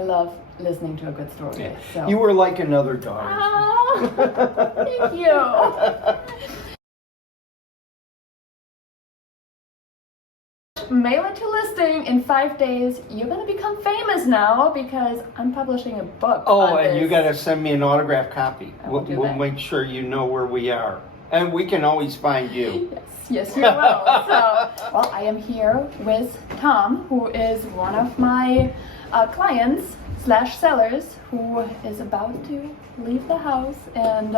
I love listening to a good story. Yeah. So. You were like another daughter. Oh, thank you. Mail it to listing in 5 days. You're gonna become famous now because I'm publishing a book. Oh, on and this. you got to send me an autograph copy. I will do We'll that. make sure you know where we are. And we can always find you. Yes, you will. So, well, I am here with Tom, who is one of my clients / sellers who is about to leave the house, and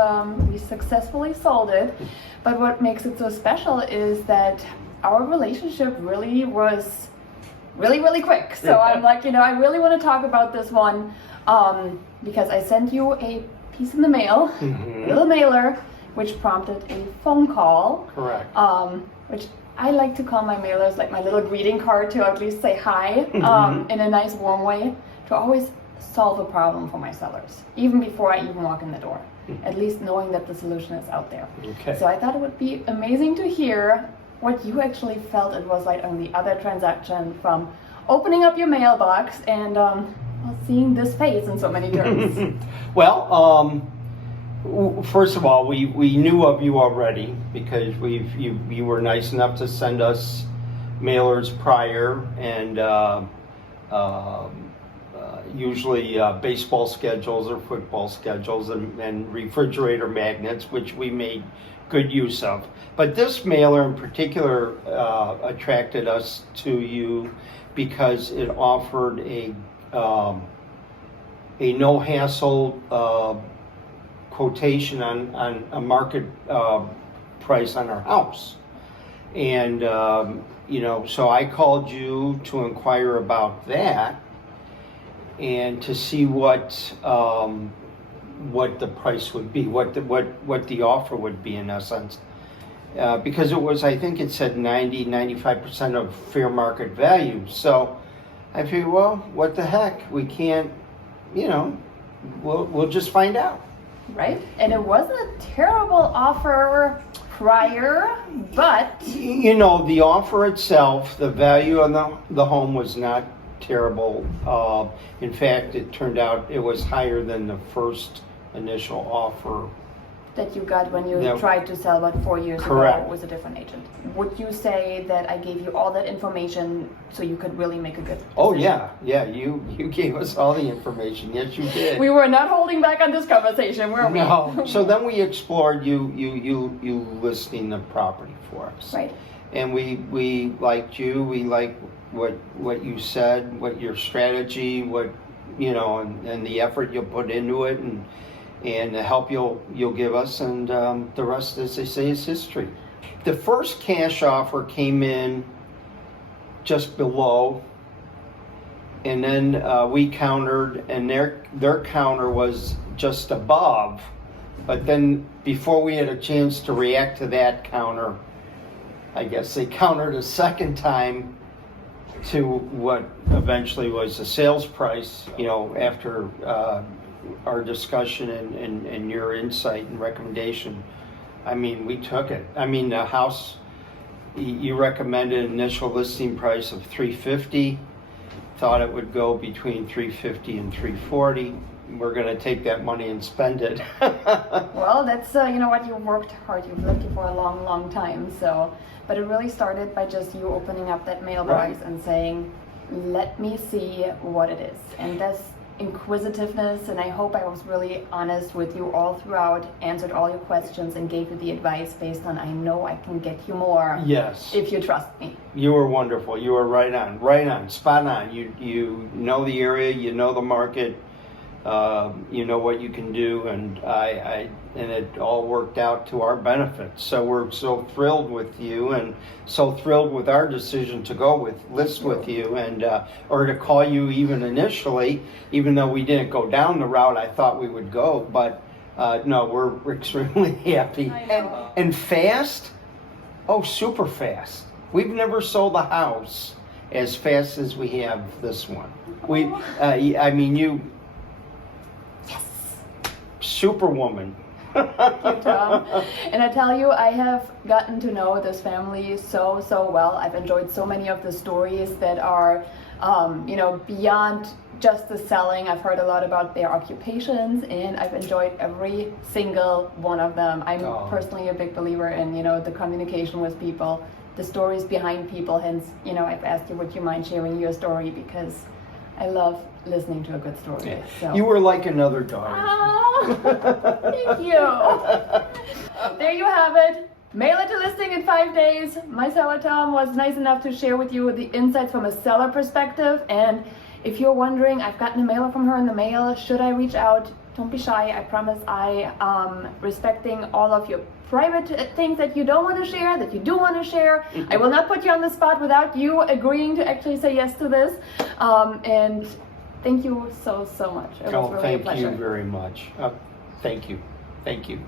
we successfully sold it. But what makes it so special is that our relationship really was really quick. So I'm like, I really want to talk about this one because I sent you a piece in the mail, a little mailer, which prompted a phone call. Correct. Which I like to call my mailers like my little greeting card to at least say hi in a nice warm way, to always solve a problem for my sellers, even before I even walk in the door, at least knowing that the solution is out there. Okay. So I thought it would be amazing to hear what you actually felt it was like on the other transaction, from opening up your mailbox and seeing this face in so many terms. Well, first of all, we knew of you already because you were nice enough to send us mailers prior, and usually baseball schedules or football schedules and refrigerator magnets, which we made good use of. But this mailer in particular attracted us to you because it offered a no hassle quotation on a market price on our house. And so I called you to inquire about that and to see what the price would be, what the offer would be in essence, because it was, I think it said 95% of fair market value. So I figured, well, what the heck, we can't, we'll just find out. Right? And it wasn't a terrible offer prior, but the offer itself, the value on the home was not terrible. In fact, it turned out it was higher than the first initial offer that you got when you Yeah. tried to sell about 4 years Correct. ago with a different agent. Would you say that I gave you all that information so you could really make a good decision? Oh yeah, you gave us all the information. Yes, you did. We were not holding back on this conversation, were we? No. So then we explored you listing the property for us. Right. And we liked you. We liked what you said, what your strategy, and the effort you'll put into it, and the help you'll give us, and the rest, as they say, is history. The first cash offer came in just below, and then we countered, and their counter was just above. But then before we had a chance to react to that counter, I guess they countered a second time to what eventually was the sales price, after our discussion and your insight and recommendation. I mean, we took it. I mean, the house, you recommended an initial listing price of $350, thought it would go between $350 and $340. We're going to take that money and spend it. Well, that's, what, you worked hard. You've lived here for a long time. So, but it really started by just you opening up that mailbox Right. and saying, let me see what it is. And that's inquisitiveness, and I hope I was really honest with you all throughout, answered all your questions, and gave you the advice based on, I know I can get you more Yes. if you trust me. You were wonderful. You were right on, spot on. You know the area, you know the market, you know what you can do, and and it all worked out to our benefit. So we're so thrilled with you, and so thrilled with our decision to go list with you, and or to call you even initially, even though we didn't go down the route I thought we would go. But no, we're extremely happy. I know. And fast. Oh, super fast. We've never sold a house as fast as we have this one. You. Yes. Superwoman. Thank you, Tom. And I tell you, I have gotten to know this family so well. I've enjoyed so many of the stories that are, beyond just the selling. I've heard a lot about their occupations, and I've enjoyed every single one of them. I'm personally a big believer in, the communication with people, the stories behind people. Hence, I've asked you, would you mind sharing your story, because I love listening to a good story. Yeah. So. You were like another daughter. Oh, thank you. There you have it. Mail it to listing in 5 days. My seller Tom was nice enough to share with you the insights from a seller perspective. And if you're wondering, I've gotten a mailer from her in the mail, should I reach out? Don't be shy. I promise I am respecting all of your private things that you don't want to share, that you do want to share. I will not put you on the spot without you agreeing to actually say yes to this. And thank you so much. It was really a pleasure. Thank you very much. Thank you. Thank you.